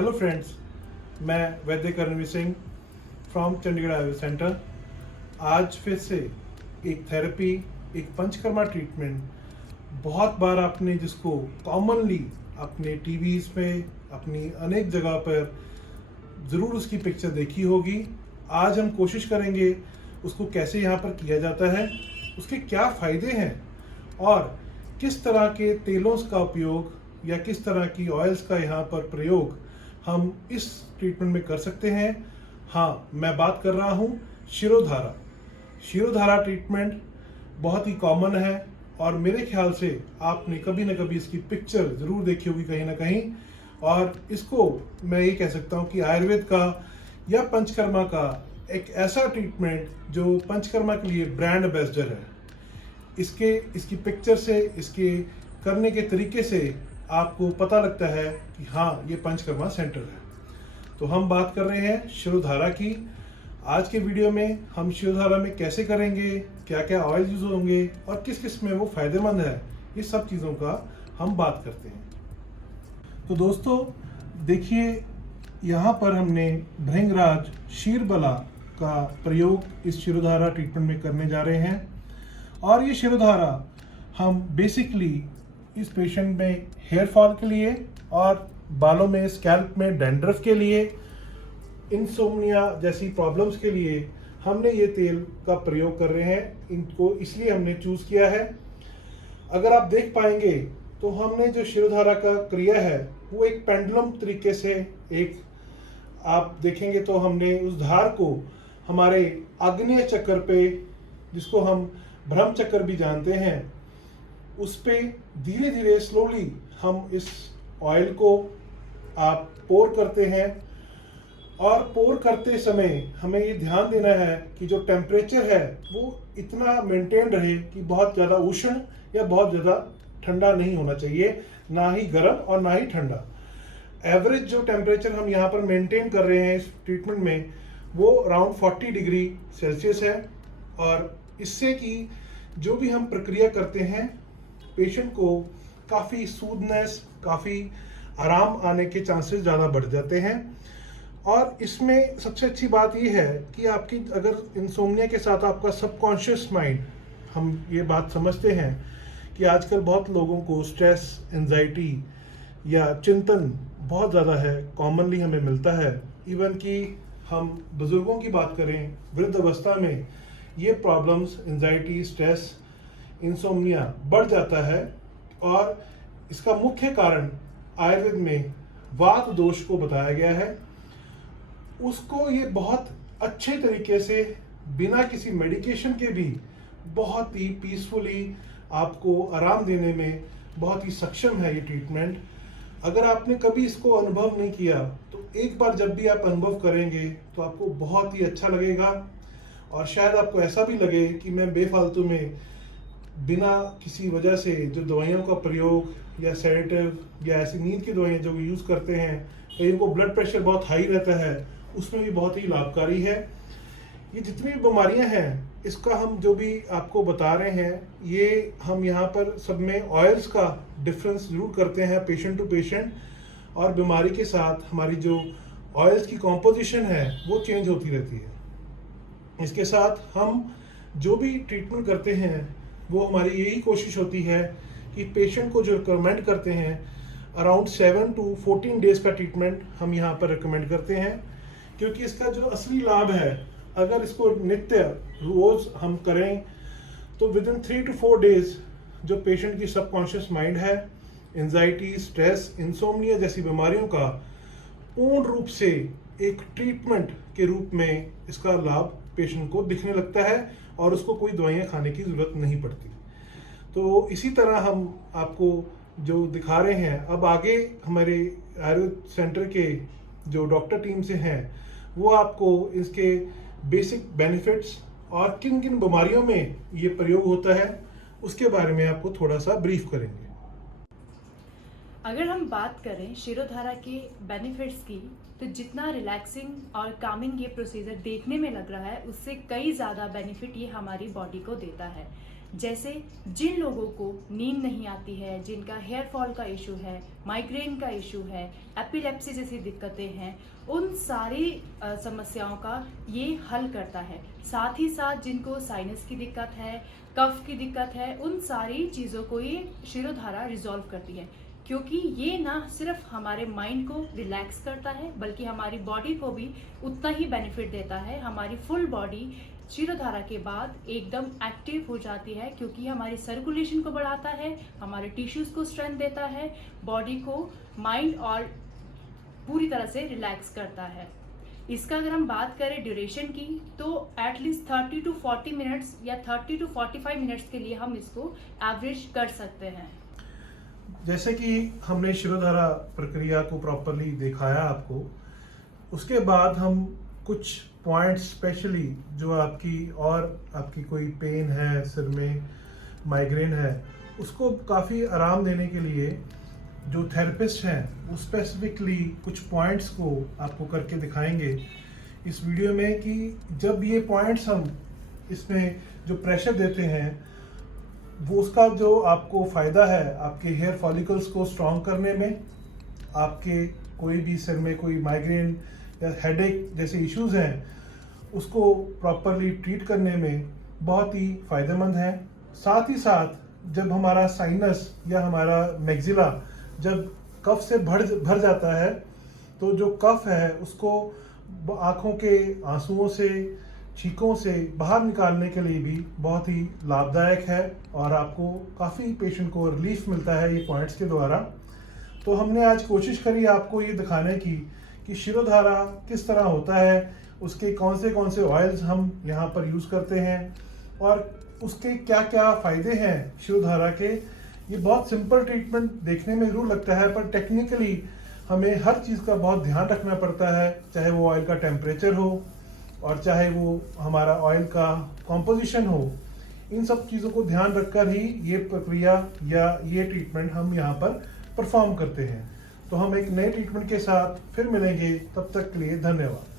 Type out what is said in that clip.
Hello friends, मैं वैद्य Karanveer Singh from Chandigarh Ayurveda centre. आज फिर से एक थेरेपी, एक पंचकर्मा ट्रीटमेंट, बहुत बार आपने जिसको कॉमनली अपने टीवीज़ में, अपनी अनेक जगह पर ज़रूर उसकी पिक्चर देखी होगी। आज हम कोशिश करेंगे उसको कैसे यहाँ पर किया जाता है, उसके क्या फ़ायदे हैं और किस तरह के तेलों का उपयोग या किस तरह की ऑयल्स का यहाँ पर प्रयोग हम इस ट्रीटमेंट में कर सकते हैं। हाँ, मैं बात कर रहा हूँ शिरोधारा। शिरोधारा ट्रीटमेंट बहुत ही कॉमन है और मेरे ख्याल से आपने कभी ना कभी इसकी पिक्चर ज़रूर देखी होगी कहीं ना कहीं। और इसको मैं ये कह सकता हूँ कि आयुर्वेद का या पंचकर्मा का एक ऐसा ट्रीटमेंट जो पंचकर्मा के लिए ब्रांड एम्बेसडर है। इसकी पिक्चर से, इसके करने के तरीके से आपको पता लगता है कि हाँ, ये पंचकर्मा सेंटर है। तो हम बात कर रहे हैं शिरोधारा की। आज के वीडियो में हम शिरोधारा में कैसे करेंगे, क्या क्या ऑयल यूज होंगे और किस किस में वो फायदेमंद है, ये सब चीज़ों का हम बात करते हैं। तो दोस्तों देखिए, यहाँ पर हमने भृंगराज क्षीरबला का प्रयोग इस शिरोधारा ट्रीटमेंट में करने जा रहे हैं। और ये शिरोधारा हम बेसिकली इस पेशेंट में हेयर फॉल के लिए और बालों में, स्कैल्प में डैंड्रफ के लिए, इंसोम्निया जैसी प्रॉब्लम्स के लिए हमने ये तेल का प्रयोग कर रहे हैं। इनको इसलिए हमने चूज़ किया है। अगर आप देख पाएंगे तो हमने जो शिरोधारा का क्रिया है वो एक पेंडुलम तरीके से, एक आप देखेंगे तो हमने उस धार को हमारे आग्नेय चक्र पे, जिसको हम ब्रह्म चक्र भी जानते हैं, उस पे धीरे धीरे स्लोली हम इस ऑयल को आप पोर करते हैं। और पोर करते समय हमें ये ध्यान देना है कि जो टेम्परेचर है वो इतना मेंटेन रहे कि बहुत ज़्यादा उष्ण या बहुत ज़्यादा ठंडा नहीं होना चाहिए, ना ही गर्म और ना ही ठंडा। एवरेज जो टेम्परेचर हम यहाँ पर मेंटेन कर रहे हैं इस ट्रीटमेंट में वो अराउंड 40 डिग्री सेल्सियस है। और इससे कि जो भी हम प्रक्रिया करते हैं, पेशेंट को काफ़ी सूदनेस, काफ़ी आराम आने के चांसेस ज़्यादा बढ़ जाते हैं। और इसमें सबसे अच्छी बात ये है कि आपकी अगर इंसोम्निया के साथ आपका सबकॉन्शियस माइंड, हम ये बात समझते हैं कि आजकल बहुत लोगों को स्ट्रेस, एंजाइटी या चिंतन बहुत ज़्यादा है, कॉमनली हमें मिलता है। इवन कि हम बुज़ुर्गों की बात करें, वृद्ध अवस्था में ये प्रॉब्लम्स, एंजाइटी, स्ट्रेस, इंसोम्निया बढ़ जाता है। और इसका मुख्य कारण आयुर्वेद में वात दोष को बताया गया है। उसको ये बहुत अच्छे तरीके से बिना किसी मेडिकेशन के भी बहुत ही पीसफुली आपको आराम देने में बहुत ही सक्षम है ये ट्रीटमेंट। अगर आपने कभी इसको अनुभव नहीं किया तो एक बार जब भी आप अनुभव करेंगे तो आपको बहुत ही अच्छा लगेगा। और शायद आपको ऐसा भी लगे कि मैं बेफालतू में बिना किसी वजह से जो दवाइयों का प्रयोग या सेडेटिव या ऐसी नींद की दवाइयाँ जो यूज़ करते हैं, तो इनको ब्लड प्रेशर बहुत हाई रहता है, उसमें भी बहुत ही लाभकारी है। ये जितनी भी बीमारियां हैं, इसका हम जो भी आपको बता रहे हैं, ये हम यहाँ पर सब में ऑयल्स का डिफरेंस जरूर करते हैं पेशेंट टू पेशेंट। और बीमारी के साथ हमारी जो ऑयल्स की कॉम्पोजिशन है वो चेंज होती रहती है। इसके साथ हम जो भी ट्रीटमेंट करते हैं वो हमारी यही कोशिश होती है कि पेशेंट को जो रिकमेंड करते हैं, अराउंड 7 to 14 डेज़ का ट्रीटमेंट हम यहाँ पर रिकमेंड करते हैं। क्योंकि इसका जो असली लाभ है, अगर इसको नित्य रोज़ हम करें तो विद इन 3 to 4 डेज़ जो पेशेंट की सबकॉन्शियस माइंड है, एंजाइटी, स्ट्रेस, इंसोम्निया जैसी बीमारियों का पूर्ण रूप से एक ट्रीटमेंट के रूप में इसका लाभ पेशेंट को दिखने लगता है और उसको कोई दवाइयाँ खाने की ज़रूरत नहीं पड़ती। तो इसी तरह हम आपको जो दिखा रहे हैं, अब आगे हमारे आयुर्वेद सेंटर के जो डॉक्टर टीम से हैं वो आपको इसके बेसिक बेनिफिट्स और किन किन बीमारियों में ये प्रयोग होता है उसके बारे में आपको थोड़ा सा ब्रीफ करेंगे। अगर हम बात करें शिरोधारा के बेनिफिट्स की, तो जितना रिलैक्सिंग और कामिंग ये प्रोसीजर देखने में लग रहा है, उससे कई ज़्यादा बेनिफिट ये हमारी बॉडी को देता है। जैसे जिन लोगों को नींद नहीं आती है, जिनका हेयर फॉल का इशू है, माइग्रेन का इशू है, एपिलेप्सी जैसी दिक्कतें हैं, उन सारी समस्याओं का ये हल करता है। साथ ही साथ जिनको साइनस की दिक्कत है, कफ की दिक्कत है, उन सारी चीज़ों को ये शिरोधारा रिजॉल्व करती है। क्योंकि ये ना सिर्फ हमारे माइंड को रिलैक्स करता है, बल्कि हमारी बॉडी को भी उतना ही बेनिफिट देता है। हमारी फुल बॉडी शिरोधारा के बाद एकदम एक्टिव हो जाती है, क्योंकि हमारी सर्कुलेशन को बढ़ाता है, हमारे टिश्यूज़ को स्ट्रेंथ देता है, बॉडी को माइंड और पूरी तरह से रिलैक्स करता है। इसका अगर हम बात करें ड्यूरेशन की, तो एटलीस्ट 30 to 40 मिनट्स या 30 to 45 मिनट्स के लिए हम इसको एवरेज कर सकते हैं। जैसे कि हमने शिरोधारा प्रक्रिया को प्रॉपरली दिखाया आपको, उसके बाद हम कुछ पॉइंट्स स्पेशली जो आपकी कोई पेन है, सिर में माइग्रेन है, उसको काफ़ी आराम देने के लिए जो थेरेपिस्ट हैं वो स्पेसिफिकली कुछ पॉइंट्स को आपको करके दिखाएंगे इस वीडियो में, कि जब ये पॉइंट्स हम इसमें जो प्रेशर देते हैं वो उसका जो आपको फ़ायदा है आपके हेयर फॉलिकल्स को स्ट्रॉन्ग करने में, आपके कोई भी सिर में कोई माइग्रेन या हेडेक जैसे इश्यूज़ हैं उसको प्रॉपरली ट्रीट करने में बहुत ही फ़ायदेमंद है। साथ ही साथ जब हमारा साइनस या हमारा मैक्सिला जब कफ से भर जाता है, तो जो कफ है उसको आँखों के आंसुओं से, छींकों से बाहर निकालने के लिए भी बहुत ही लाभदायक है और आपको काफ़ी पेशेंट को रिलीफ मिलता है ये पॉइंट्स के द्वारा। तो हमने आज कोशिश करी आपको ये दिखाने की कि शिरोधारा किस तरह होता है, उसके कौन से ऑयल्स हम यहाँ पर यूज़ करते हैं और उसके क्या क्या फ़ायदे हैं शिरोधारा के। ये बहुत सिंपल ट्रीटमेंट देखने में ज़रूर लगता है, पर टेक्निकली हमें हर चीज़ का बहुत ध्यान रखना पड़ता है, चाहे वो ऑयल का टेम्परेचर हो और चाहे वो हमारा ऑयल का कॉम्पोजिशन हो। इन सब चीज़ों को ध्यान रखकर ही ये प्रक्रिया या ये ट्रीटमेंट हम यहाँ पर परफॉर्म करते हैं। तो हम एक नए ट्रीटमेंट के साथ फिर मिलेंगे, तब तक के लिए धन्यवाद।